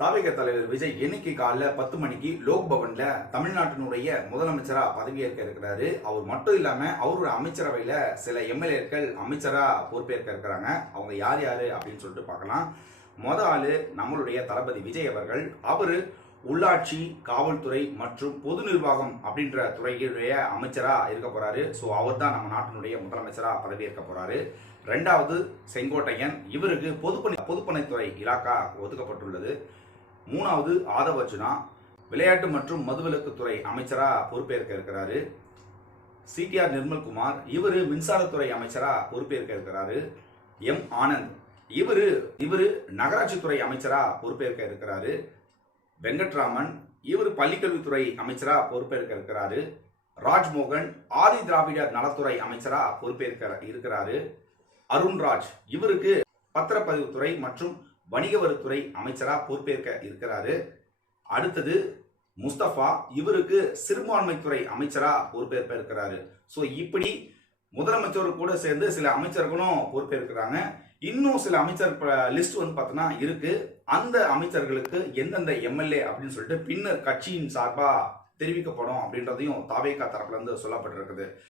தாவேக தலைவர் விஜய் இன்னைக்கு காலைல 10 மணிக்கு லோக் பவன்ல தமிழ்நாட்டினுடைய முதலமைச்சரா பதவியேற்க இருக்கிறாரு. அவர் மட்டும் இல்லாம அவரோட அமைச்சரவையில சில எம்எல்ஏக்கள் அமைச்சரா பொறுப்பேற்க இருக்கிறாங்க. அவங்க யார் யாரு அப்படின்னு சொல்லிட்டு பார்க்கலாம். ஆளு நம்மளுடைய தளபதி விஜய் அவர்கள். அவரு உள்ளாட்சி, காவல்துறை மற்றும் பொது நிர்வாகம் அப்படின்ற துறையுடைய அமைச்சரா இருக்க போறாரு. ஸோ அவர் தான் நம்ம நாட்டினுடைய முதலமைச்சரா பதவியேற்க போறாரு. ரெண்டாவது செங்கோட்டையன், இவருக்கு பொதுப்பணித்துறை இலாக்கா ஒதுக்கப்பட்டுள்ளது. மூணாவது ஆதவ் அர்ஜுனா, விளையாட்டு மற்றும் மதுவிலக்குத்துறை அமைச்சரா பொறுப்பேற்க இருக்கிறாரு. சிடிஆர் நிர்மல்குமார், இவரு மின்சாரத்துறை அமைச்சரா பொறுப்பேற்க இருக்கிறாரு. எம் ஆனந்த், இவரு நகராட்சித்துறை அமைச்சரா பொறுப்பேற்க இருக்கிறாரு. வெங்கட்ராமன், இவர் பள்ளிக்கல்வித்துறை அமைச்சரா பொறுப்பேற்க இருக்கிறாரு. ராஜ்மோகன், ஆதி திராவிடர் நலத்துறை அமைச்சரா பொறுப்பேற்க இருக்கிறாரு. அருண்ராஜ், இவருக்கு பத்திரப்பதிவுத்துறை மற்றும் வணிக வரித்துறை அமைச்சரா பொறுப்பேற்க இருக்கிறாரு. அடுத்தது முஸ்தபா, இவருக்கு சிறுபான்மைத்துறை அமைச்சரா பொறுப்பேற்க இருக்கிறாரு. ஸோ இப்படி முதலமைச்சர் கூட சேர்ந்து சில அமைச்சர்களும் பொறுப்பேற்கிறாங்க. இன்னும் சில அமைச்சர் லிஸ்ட் பார்த்தோன்னா இருக்கு. அந்த அமைச்சர்களுக்கு எந்தெந்த எம்எல்ஏ அப்படின்னு சொல்லிட்டு பின்னர் கட்சியின் சார்பா தெரிவிக்கப்படும் அப்படின்றதையும் தாவேகா தரப்புல இருந்து சொல்லப்பட்டிருக்குது.